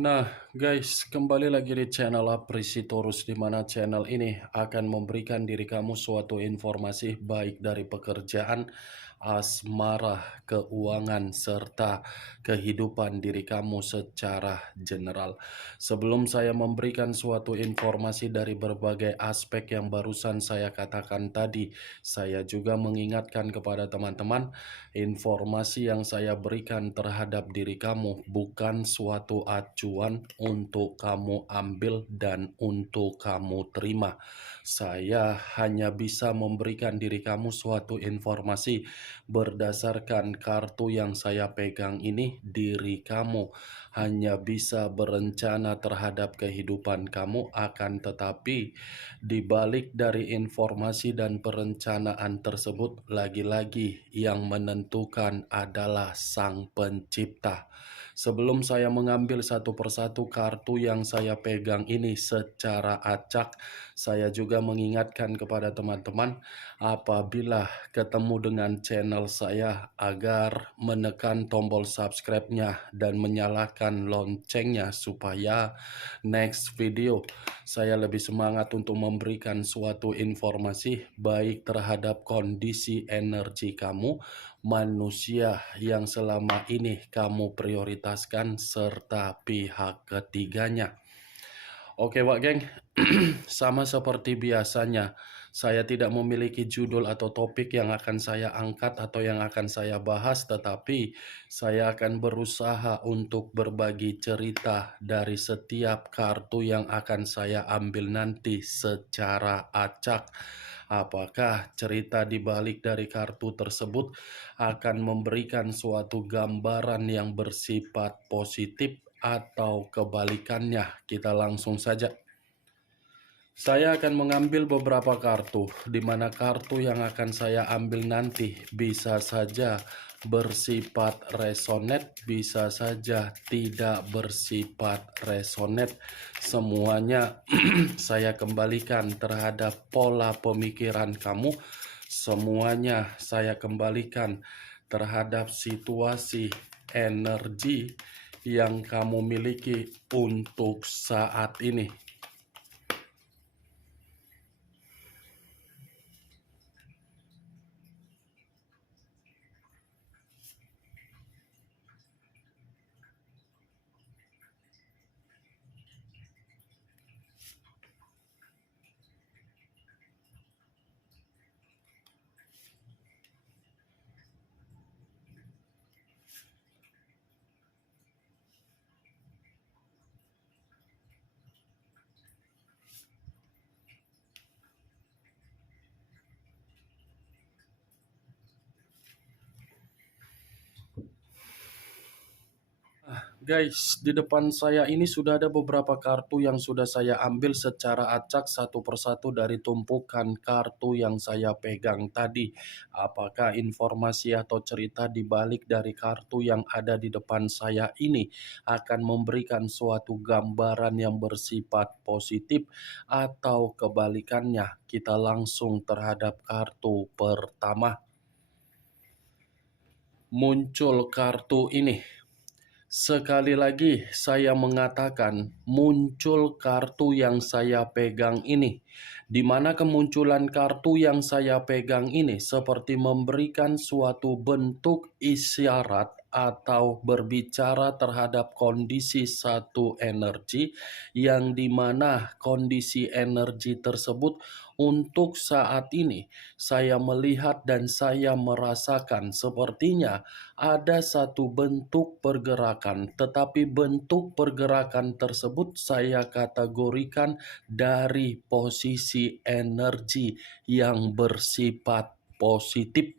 Nah, guys, kembali lagi di channel Aprisitorus, di mana channel ini akan memberikan diri kamu suatu informasi baik dari pekerjaan, asmara, keuangan, serta kehidupan diri kamu secara general. Sebelum saya memberikan suatu informasi dari berbagai aspek yang barusan saya katakan tadi, saya juga mengingatkan kepada teman-teman, informasi yang saya berikan terhadap diri kamu bukan suatu acuan untuk kamu ambil dan untuk kamu terima. Saya hanya bisa memberikan diri kamu suatu informasi berdasarkan kartu yang saya pegang ini. Diri kamu hanya bisa berencana terhadap kehidupan kamu, akan tetapi di balik dari informasi dan perencanaan tersebut, lagi-lagi yang menentukan adalah Sang Pencipta. Sebelum saya mengambil satu persatu kartu yang saya pegang ini secara acak, saya juga mengingatkan kepada teman-teman, apabila ketemu dengan channel saya, agar menekan tombol subscribe-nya dan menyalakan loncengnya supaya next video saya lebih semangat untuk memberikan suatu informasi baik terhadap kondisi energi kamu, manusia yang selama ini kamu prioritaskan, serta pihak ketiganya. Oke Wak Geng, sama seperti biasanya, saya tidak memiliki judul atau topik yang akan saya angkat atau yang akan saya bahas, tetapi saya akan berusaha untuk berbagi cerita dari setiap kartu yang akan saya ambil nanti secara acak. Apakah cerita di balik dari kartu tersebut akan memberikan suatu gambaran yang bersifat positif atau kebalikannya? Kita langsung saja. Saya akan mengambil beberapa kartu, di mana kartu yang akan saya ambil nanti bisa saja bersifat resonate, bisa saja tidak bersifat resonate. Semuanya saya kembalikan terhadap pola pemikiran kamu. Semuanya saya kembalikan terhadap situasi energi yang kamu miliki untuk saat ini. Guys, di depan saya ini sudah ada beberapa kartu yang sudah saya ambil secara acak satu persatu dari tumpukan kartu yang saya pegang tadi. Apakah informasi atau cerita di balik dari kartu yang ada di depan saya ini akan memberikan suatu gambaran yang bersifat positif atau kebalikannya? Kita langsung terhadap kartu pertama. Muncul kartu ini. Sekali lagi saya mengatakan, muncul kartu yang saya pegang ini, di mana kemunculan kartu yang saya pegang ini seperti memberikan suatu bentuk isyarat atau berbicara terhadap kondisi satu energi, yang dimana kondisi energi tersebut untuk saat ini saya melihat dan saya merasakan sepertinya ada satu bentuk pergerakan, tetapi bentuk pergerakan tersebut saya kategorikan dari posisi energi yang bersifat positif.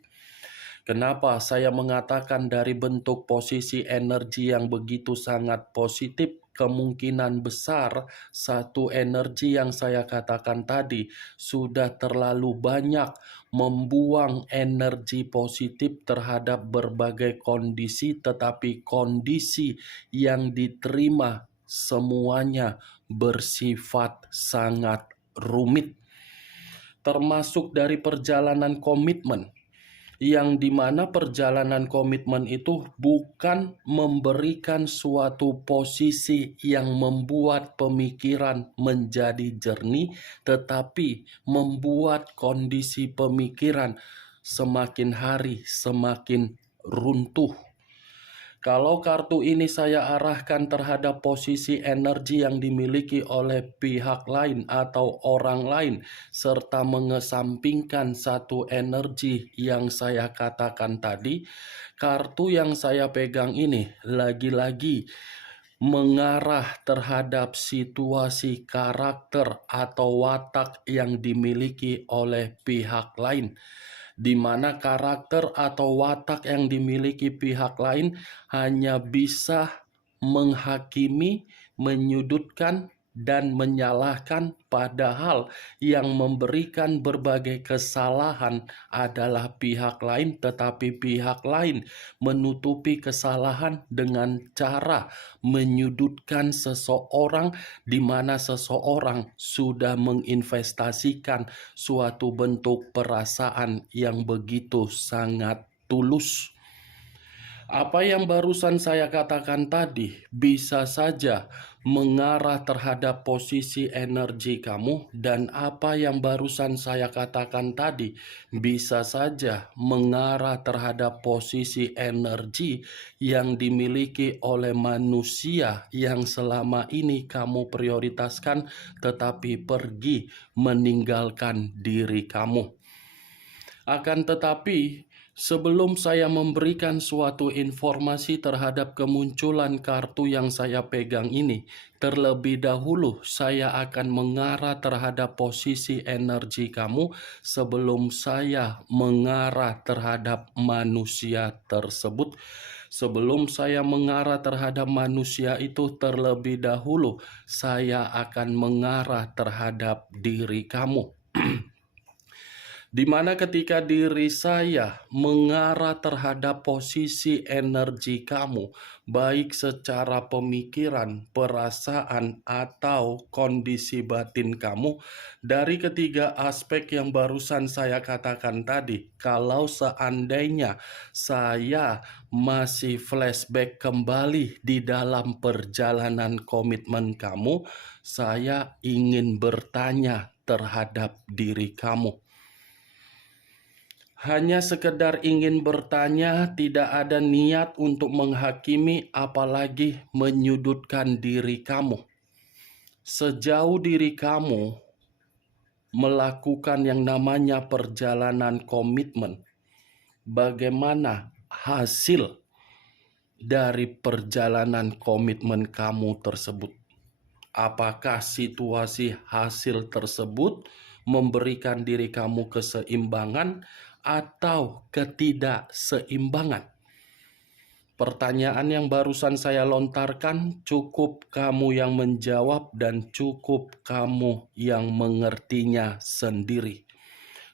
Kenapa saya mengatakan dari bentuk posisi energi yang begitu sangat positif? Kemungkinan besar satu energi yang saya katakan tadi sudah terlalu banyak membuang energi positif terhadap berbagai kondisi, tetapi kondisi yang diterima semuanya bersifat sangat rumit, termasuk dari perjalanan komitmen yang dimana perjalanan komitmen itu bukan memberikan suatu posisi yang membuat pemikiran menjadi jernih, tetapi membuat kondisi pemikiran semakin hari semakin runtuh. Kalau kartu ini saya arahkan terhadap posisi energi yang dimiliki oleh pihak lain atau orang lain, serta mengesampingkan satu energi yang saya katakan tadi, kartu yang saya pegang ini lagi-lagi mengarah terhadap situasi karakter atau watak yang dimiliki oleh pihak lain, di mana karakter atau watak yang dimiliki pihak lain hanya bisa menghakimi, menyudutkan, dan menyalahkan, padahal yang memberikan berbagai kesalahan adalah pihak lain, tetapi pihak lain menutupi kesalahan dengan cara menyudutkan seseorang, di mana seseorang sudah menginvestasikan suatu bentuk perasaan yang begitu sangat tulus. Apa yang barusan saya katakan tadi bisa saja mengarah terhadap posisi energi kamu, dan apa yang barusan saya katakan tadi bisa saja mengarah terhadap posisi energi yang dimiliki oleh manusia yang selama ini kamu prioritaskan tetapi pergi meninggalkan diri kamu. Akan tetapi, sebelum saya memberikan suatu informasi terhadap kemunculan kartu yang saya pegang ini, terlebih dahulu saya akan mengarah terhadap posisi energi kamu sebelum saya mengarah terhadap manusia tersebut. Sebelum saya mengarah terhadap manusia itu, terlebih dahulu saya akan mengarah terhadap diri kamu. Di mana ketika diri saya mengarah terhadap posisi energi kamu, baik secara pemikiran, perasaan, atau kondisi batin kamu, dari ketiga aspek yang barusan saya katakan tadi, kalau seandainya saya masih flashback kembali di dalam perjalanan komitmen kamu, saya ingin bertanya terhadap diri kamu. Hanya sekedar ingin bertanya, tidak ada niat untuk menghakimi, apalagi menyudutkan diri kamu. Sejauh diri kamu melakukan yang namanya perjalanan komitmen, bagaimana hasil dari perjalanan komitmen kamu tersebut? Apakah situasi hasil tersebut memberikan diri kamu keseimbangan atau ketidakseimbangan? Pertanyaan yang barusan saya lontarkan cukup kamu yang menjawab dan cukup kamu yang mengertinya sendiri.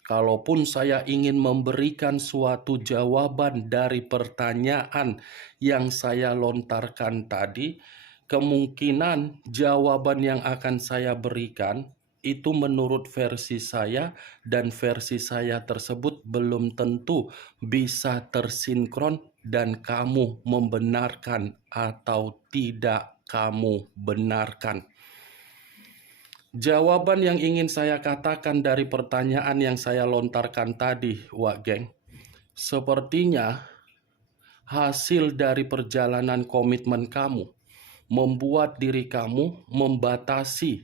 Kalaupun saya ingin memberikan suatu jawaban dari pertanyaan yang saya lontarkan tadi, kemungkinan jawaban yang akan saya berikan itu menurut versi saya, dan versi saya tersebut belum tentu bisa tersinkron dan kamu membenarkan atau tidak kamu benarkan. Jawaban yang ingin saya katakan dari pertanyaan yang saya lontarkan tadi, Wak Geng, sepertinya hasil dari perjalanan komitmen kamu membuat diri kamu membatasi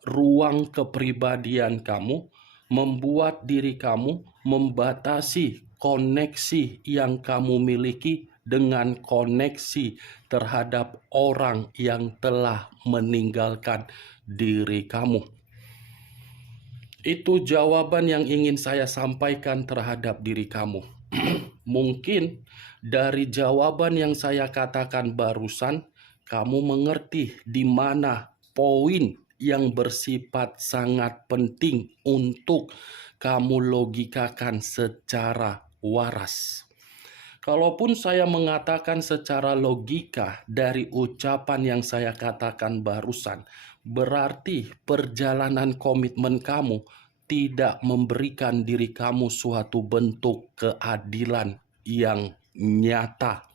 ruang kepribadian kamu, membuat diri kamu membatasi koneksi yang kamu miliki dengan koneksi terhadap orang yang telah meninggalkan diri kamu. Itu jawaban yang ingin saya sampaikan terhadap diri kamu. Mungkin dari jawaban yang saya katakan barusan, kamu mengerti di mana poin yang bersifat sangat penting untuk kamu logikakan secara waras. Kalaupun saya mengatakan secara logika dari ucapan yang saya katakan barusan, berarti perjalanan komitmen kamu tidak memberikan diri kamu suatu bentuk keadilan yang nyata.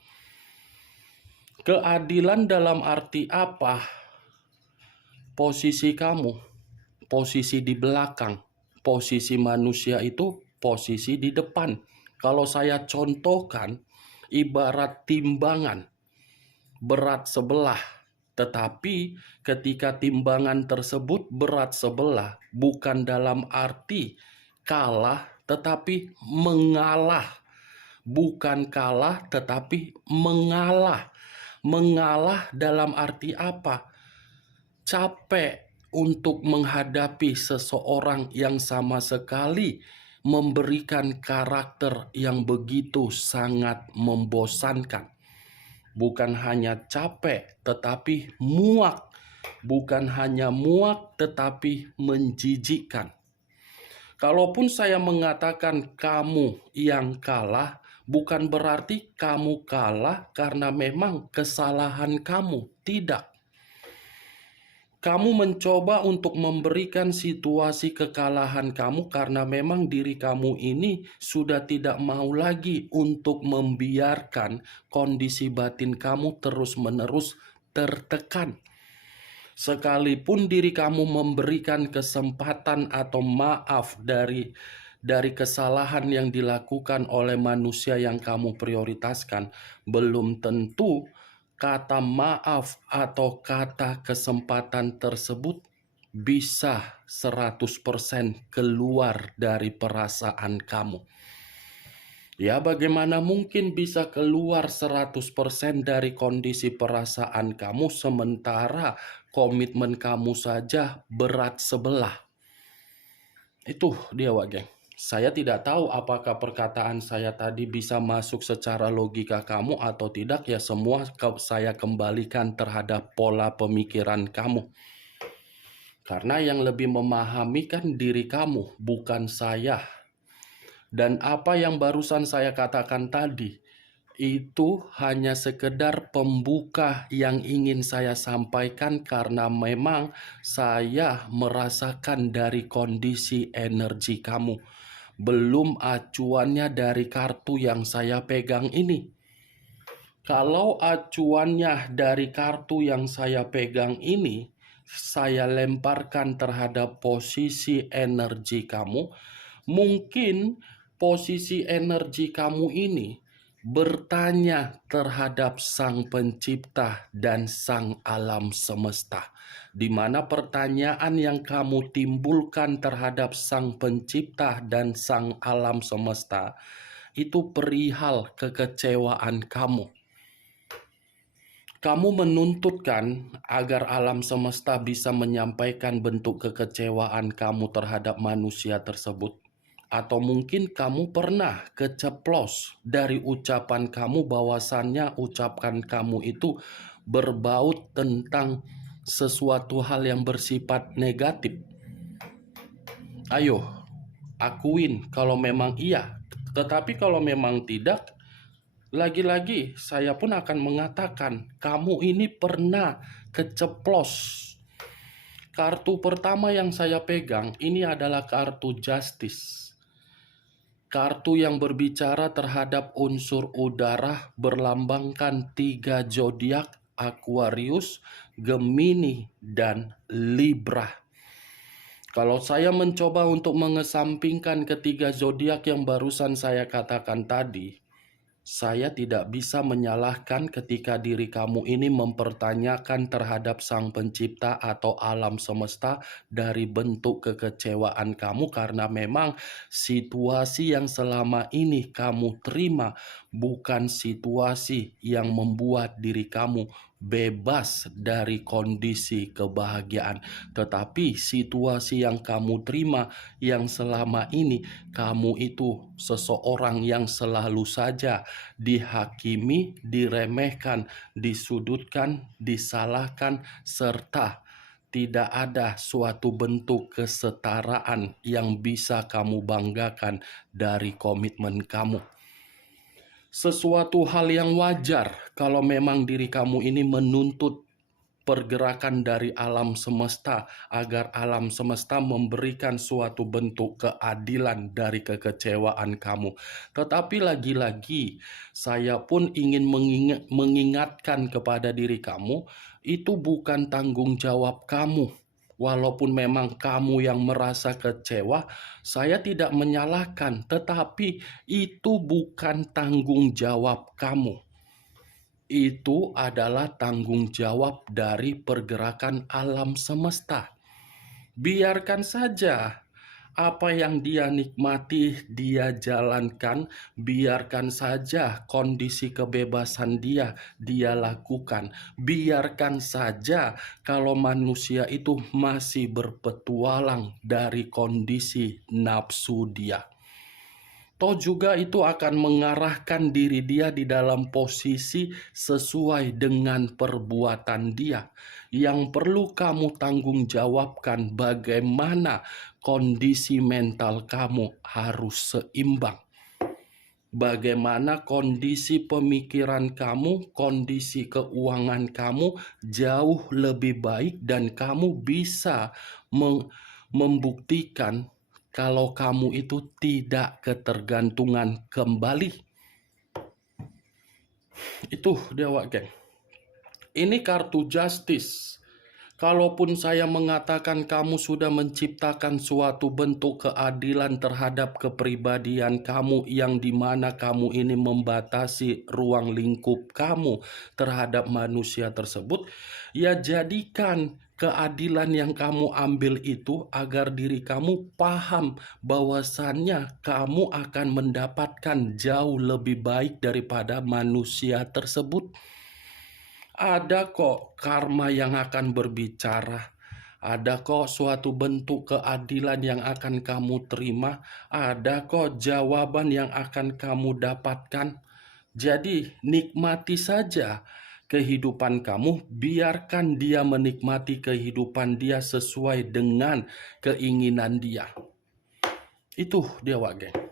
Keadilan dalam arti apa? Posisi kamu, posisi di belakang, posisi manusia itu posisi di depan. Kalau saya contohkan, ibarat timbangan berat sebelah, tetapi ketika timbangan tersebut berat sebelah, bukan dalam arti kalah, tetapi mengalah. Bukan kalah, tetapi mengalah. Mengalah dalam arti apa? Capek untuk menghadapi seseorang yang sama sekali memberikan karakter yang begitu sangat membosankan. Bukan hanya capek, tetapi muak. Bukan hanya muak, tetapi menjijikkan. Kalaupun saya mengatakan kamu yang kalah, bukan berarti kamu kalah karena memang kesalahan kamu. Tidak. Kamu mencoba untuk memberikan situasi kekalahan kamu karena memang diri kamu ini sudah tidak mau lagi untuk membiarkan kondisi batin kamu terus-menerus tertekan. Sekalipun diri kamu memberikan kesempatan atau maaf dari kesalahan yang dilakukan oleh manusia yang kamu prioritaskan, belum tentu kata maaf atau kata kesempatan tersebut bisa 100% keluar dari perasaan kamu. Ya, bagaimana mungkin bisa keluar 100% dari kondisi perasaan kamu sementara komitmen kamu saja berat sebelah? Itu dia, Wak Geng. Saya tidak tahu apakah perkataan saya tadi bisa masuk secara logika kamu atau tidak. Ya, semua saya kembalikan terhadap pola pemikiran kamu. Karena yang lebih memahami kan diri kamu, bukan saya. Dan apa yang barusan saya katakan tadi, itu hanya sekedar pembuka yang ingin saya sampaikan karena memang saya merasakan dari kondisi energi kamu. Belum acuannya dari kartu yang saya pegang ini. Kalau acuannya dari kartu yang saya pegang ini, saya lemparkan terhadap posisi energi kamu, mungkin posisi energi kamu ini bertanya terhadap Sang Pencipta dan Sang Alam Semesta, di mana pertanyaan yang kamu timbulkan terhadap Sang Pencipta dan Sang Alam Semesta itu perihal kekecewaan kamu. Kamu menuntutkan agar alam semesta bisa menyampaikan bentuk kekecewaan kamu terhadap manusia tersebut. Atau mungkin kamu pernah keceplos dari ucapan kamu bahwasannya ucapan kamu itu berbaut tentang sesuatu hal yang bersifat negatif. Ayo, akuin kalau memang iya. Tetapi kalau memang tidak, lagi-lagi saya pun akan mengatakan kamu ini pernah keceplos. Kartu pertama yang saya pegang ini adalah kartu Justice. Kartu yang berbicara terhadap unsur udara berlambangkan 3 zodiak Aquarius, Gemini, dan Libra. Kalau saya mencoba untuk mengesampingkan ketiga zodiak yang barusan saya katakan tadi, saya tidak bisa menyalahkan ketika diri kamu ini mempertanyakan terhadap Sang Pencipta atau alam semesta dari bentuk kekecewaan kamu karena memang situasi yang selama ini kamu terima bukan situasi yang membuat diri kamu bebas dari kondisi kebahagiaan, tetapi situasi yang kamu terima yang selama ini kamu itu seseorang yang selalu saja dihakimi, diremehkan, disudutkan, disalahkan, serta tidak ada suatu bentuk kesetaraan yang bisa kamu banggakan dari komitmen kamu. Sesuatu hal yang wajar kalau memang diri kamu ini menuntut pergerakan dari alam semesta, agar alam semesta memberikan suatu bentuk keadilan dari kekecewaan kamu. Tetapi lagi-lagi, saya pun ingin mengingatkan kepada diri kamu, itu bukan tanggung jawab kamu. Walaupun memang kamu yang merasa kecewa, saya tidak menyalahkan, tetapi itu bukan tanggung jawab kamu. Itu adalah tanggung jawab dari pergerakan alam semesta. Biarkan saja apa yang dia nikmati, dia jalankan. Biarkan saja kondisi kebebasan dia lakukan. Biarkan saja kalau manusia itu masih berpetualang dari kondisi nafsu dia. Toh juga itu akan mengarahkan diri dia di dalam posisi sesuai dengan perbuatan dia. Yang perlu kamu tanggung jawabkan, bagaimana kondisi mental kamu harus seimbang. Bagaimana kondisi pemikiran kamu, kondisi keuangan kamu jauh lebih baik, dan kamu bisa membuktikan kalau kamu itu tidak ketergantungan kembali. Itu Dewa Geng. Ini kartu justice. Kalaupun saya mengatakan kamu sudah menciptakan suatu bentuk keadilan terhadap kepribadian kamu, yang dimana kamu ini membatasi ruang lingkup kamu terhadap manusia tersebut, ya jadikan keadilan yang kamu ambil itu agar diri kamu paham bahwasannya kamu akan mendapatkan jauh lebih baik daripada manusia tersebut. Ada kok karma yang akan berbicara. Ada kok suatu bentuk keadilan yang akan kamu terima. Ada kok jawaban yang akan kamu dapatkan. Jadi nikmati saja kehidupan kamu. Biarkan dia menikmati kehidupan dia sesuai dengan keinginan dia. Itu Dewa Geng.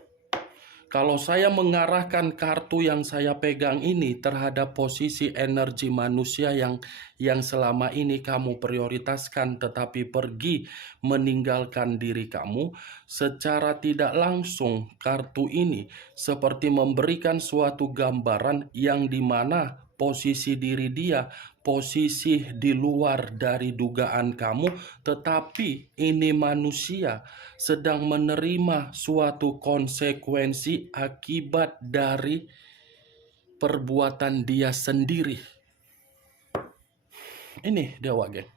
Kalau saya mengarahkan kartu yang saya pegang ini terhadap posisi energi manusia yang selama ini kamu prioritaskan, tetapi pergi meninggalkan diri kamu, secara tidak langsung kartu ini seperti memberikan suatu gambaran yang dimana posisi diri dia, posisi di luar dari dugaan kamu, tetapi ini manusia sedang menerima suatu konsekuensi akibat dari perbuatan dia sendiri. Ini Dewa Geng.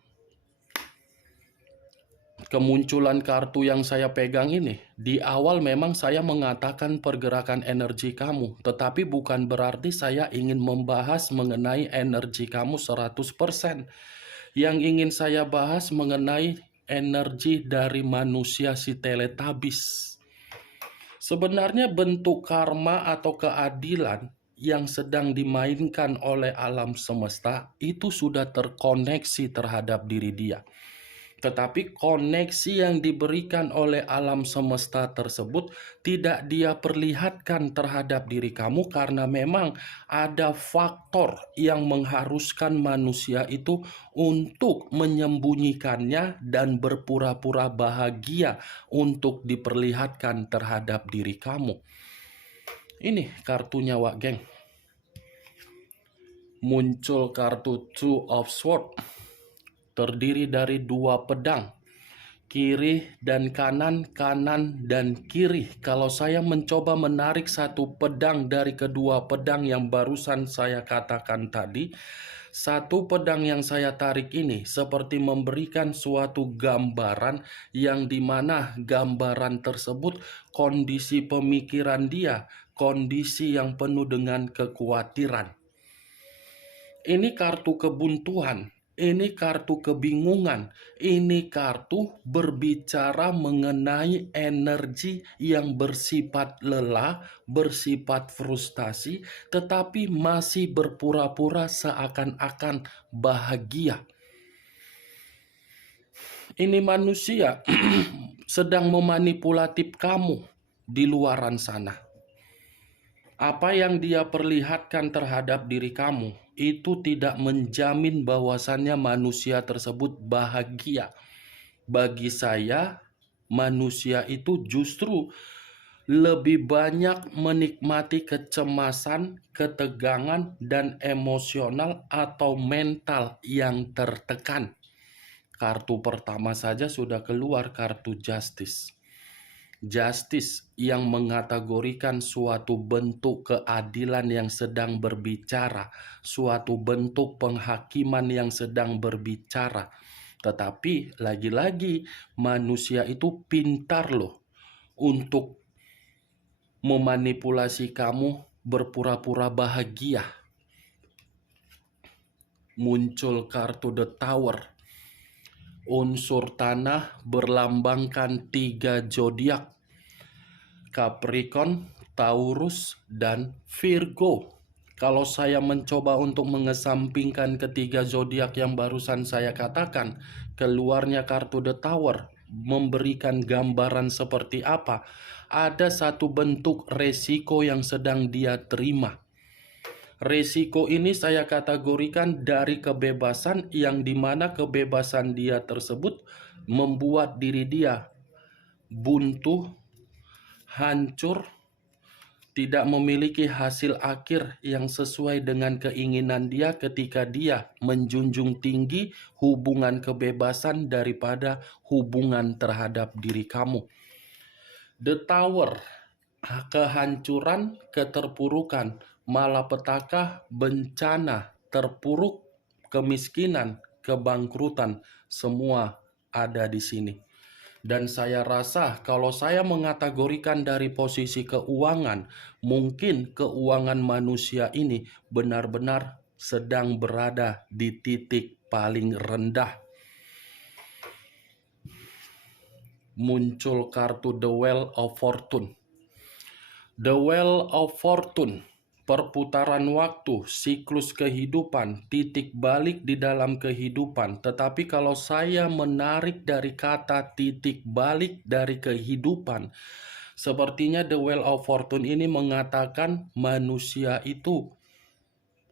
Kemunculan kartu yang saya pegang ini, di awal memang saya mengatakan pergerakan energi kamu, tetapi bukan berarti saya ingin membahas mengenai energi kamu 100%. Yang ingin saya bahas mengenai energi dari manusia si Teletubbies. Sebenarnya bentuk karma atau keadilan yang sedang dimainkan oleh alam semesta itu sudah terkoneksi terhadap diri dia. Tetapi koneksi yang diberikan oleh alam semesta tersebut tidak dia perlihatkan terhadap diri kamu, karena memang ada faktor yang mengharuskan manusia itu untuk menyembunyikannya dan berpura-pura bahagia untuk diperlihatkan terhadap diri kamu. Ini kartunya Wak Geng. Muncul kartu Two of Swords. Terdiri dari dua pedang, kiri dan kanan, kanan dan kiri. Kalau saya mencoba menarik satu pedang dari kedua pedang yang barusan saya katakan tadi, satu pedang yang saya tarik ini seperti memberikan suatu gambaran yang dimana gambaran tersebut kondisi pemikiran dia, kondisi yang penuh dengan kekhawatiran. Ini kartu kebuntuan. Ini kartu kebingungan, ini kartu berbicara mengenai energi yang bersifat lelah, bersifat frustasi, tetapi masih berpura-pura seakan-akan bahagia. Ini manusia sedang memanipulatif kamu di luaran sana. Apa yang dia perlihatkan terhadap diri kamu, itu tidak menjamin bahwasannya manusia tersebut bahagia. Bagi saya, manusia itu justru lebih banyak menikmati kecemasan, ketegangan, dan emosional atau mental yang tertekan. Kartu pertama saja sudah keluar, kartu justice. Justice yang mengategorikan suatu bentuk keadilan yang sedang berbicara, suatu bentuk penghakiman yang sedang berbicara. Tetapi lagi-lagi manusia itu pintar loh untuk memanipulasi kamu berpura-pura bahagia. Muncul kartu The Tower. Unsur tanah berlambangkan 3 zodiak: Capricorn, Taurus, dan Virgo. Kalau saya mencoba untuk mengesampingkan ketiga zodiak yang barusan saya katakan, keluarnya kartu The Tower memberikan gambaran seperti apa? Ada satu bentuk resiko yang sedang dia terima. Resiko ini saya kategorikan dari kebebasan, yang dimana kebebasan dia tersebut membuat diri dia buntu, hancur, tidak memiliki hasil akhir yang sesuai dengan keinginan dia ketika dia menjunjung tinggi hubungan kebebasan daripada hubungan terhadap diri kamu. The Tower, kehancuran, keterpurukan, malapetaka, bencana, terpuruk, kemiskinan, kebangkrutan, semua ada di sini. Dan saya rasa kalau saya mengategorikan dari posisi keuangan, mungkin keuangan manusia ini benar-benar sedang berada di titik paling rendah. Muncul kartu The Wheel of Fortune. The Wheel of Fortune, perputaran waktu, siklus kehidupan, titik balik di dalam kehidupan. Tetapi kalau saya menarik dari kata titik balik dari kehidupan, sepertinya The Wheel of Fortune ini mengatakan manusia itu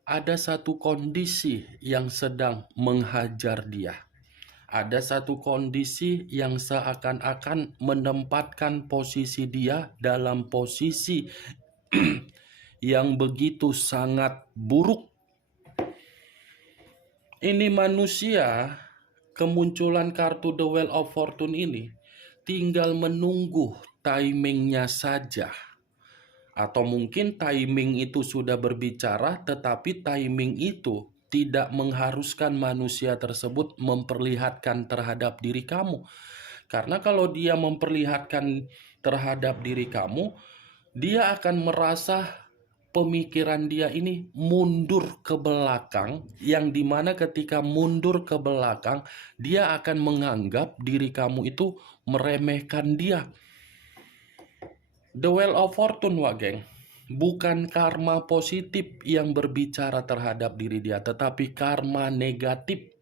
ada satu kondisi yang sedang menghajar dia. Ada satu kondisi yang seakan-akan menempatkan posisi dia dalam posisi yang begitu sangat buruk. Ini manusia, kemunculan kartu The Wheel of Fortune ini tinggal menunggu timingnya saja. Atau mungkin timing itu sudah berbicara, tetapi timing itu tidak mengharuskan manusia tersebut memperlihatkan terhadap diri kamu. Karena kalau dia memperlihatkan terhadap diri kamu, dia akan merasa pemikiran dia ini mundur ke belakang, yang dimana ketika mundur ke belakang, dia akan menganggap diri kamu itu meremehkan dia. The Wheel of Fortune, Wak Geng, bukan karma positif yang berbicara terhadap diri dia, tetapi karma negatif.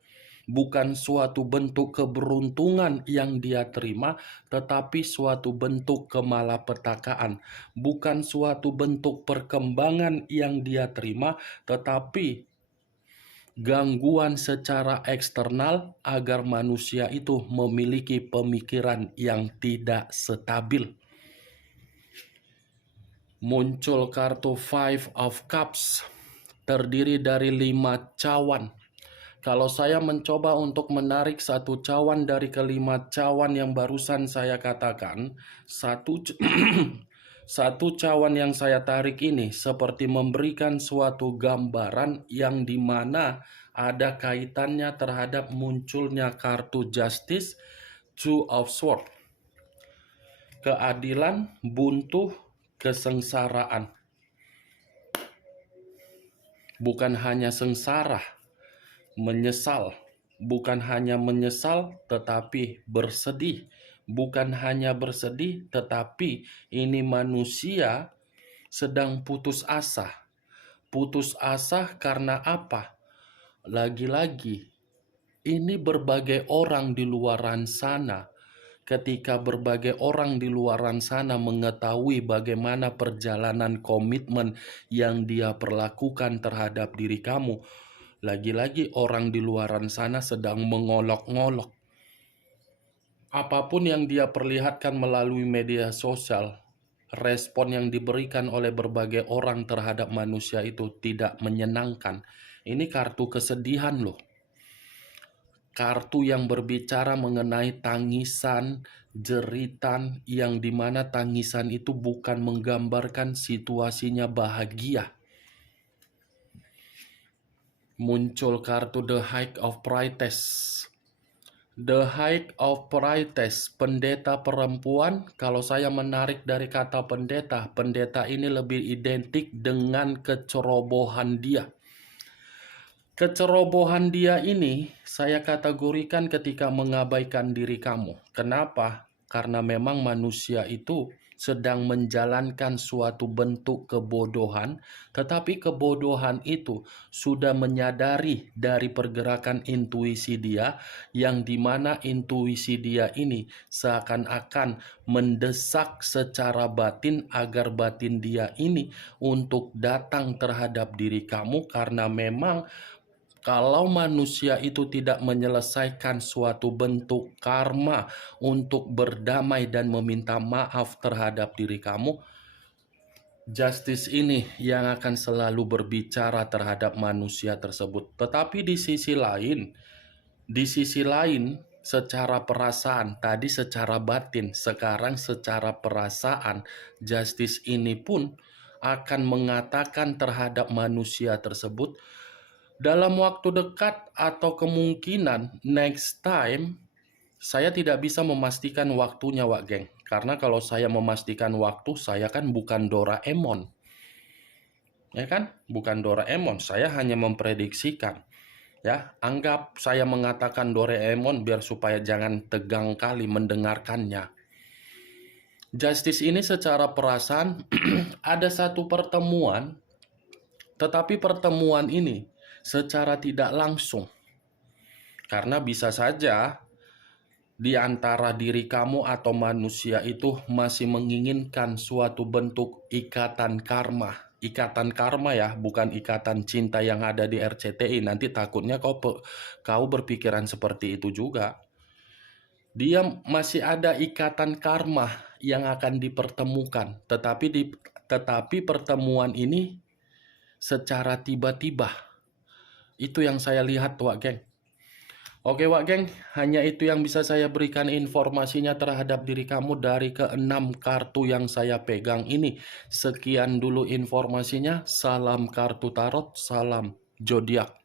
Bukan suatu bentuk keberuntungan yang dia terima, tetapi suatu bentuk kemalapetakaan. Bukan suatu bentuk perkembangan yang dia terima, tetapi gangguan secara eksternal agar manusia itu memiliki pemikiran yang tidak stabil. Muncul kartu Five of Cups, terdiri dari 5 cawan. Kalau saya mencoba untuk menarik satu cawan dari kelima cawan yang barusan saya katakan, satu cawan yang saya tarik ini seperti memberikan suatu gambaran yang dimana ada kaitannya terhadap munculnya kartu Justice, Two of Swords. Keadilan, buntu, kesengsaraan. Bukan hanya sengsara, menyesal. Bukan hanya menyesal, tetapi bersedih. Bukan hanya bersedih, tetapi ini manusia sedang putus asa. Putus asa karena apa? Lagi-lagi, ini berbagai orang di luaran sana ketika berbagai orang di luaran sana mengetahui bagaimana perjalanan komitmen yang dia perlakukan terhadap diri kamu. Lagi-lagi orang di luaran sana sedang mengolok-ngolok. Apapun yang dia perlihatkan melalui media sosial, respon yang diberikan oleh berbagai orang terhadap manusia itu tidak menyenangkan. Ini kartu kesedihan loh. Kartu yang berbicara mengenai tangisan, jeritan, yang dimana tangisan itu bukan menggambarkan situasinya bahagia. Muncul kartu The High of Priestess. The High of Priestess, pendeta perempuan. Kalau saya menarik dari kata pendeta, pendeta ini lebih identik dengan kecerobohan dia. Kecerobohan dia ini saya kategorikan ketika mengabaikan diri kamu. Kenapa? Karena memang manusia itu sedang menjalankan suatu bentuk kebodohan, tetapi kebodohan itu sudah menyadari dari pergerakan intuisi dia, yang dimana intuisi dia ini seakan-akan mendesak secara batin agar batin dia ini untuk datang terhadap diri kamu, karena memang kalau manusia itu tidak menyelesaikan suatu bentuk karma untuk berdamai dan meminta maaf terhadap diri kamu, justice ini yang akan selalu berbicara terhadap manusia tersebut. Tetapi di sisi lain, secara perasaan, tadi secara batin, sekarang secara perasaan, justice ini pun akan mengatakan terhadap manusia tersebut, dalam waktu dekat atau kemungkinan next time, saya tidak bisa memastikan waktunya, Wak Geng. Karena kalau saya memastikan waktu, saya kan bukan Doraemon. Ya kan? Bukan Doraemon, saya hanya memprediksikan. Ya, anggap saya mengatakan Doraemon biar supaya jangan tegang kali mendengarkannya. Justice ini secara perasaan ada satu pertemuan, tetapi pertemuan ini secara tidak langsung. Karena bisa saja di antara diri kamu atau manusia itu masih menginginkan suatu bentuk ikatan karma. Ikatan karma ya, bukan ikatan cinta yang ada di RCTI. Nanti takutnya kau berpikiran seperti itu juga. Dia masih ada ikatan karma yang akan dipertemukan. Tetapi pertemuan ini secara tiba-tiba. Itu yang saya lihat, Wak Geng. Oke, Wak Geng, hanya itu yang bisa saya berikan informasinya terhadap diri kamu dari keenam kartu yang saya pegang ini. Sekian dulu informasinya. Salam kartu tarot, salam zodiak.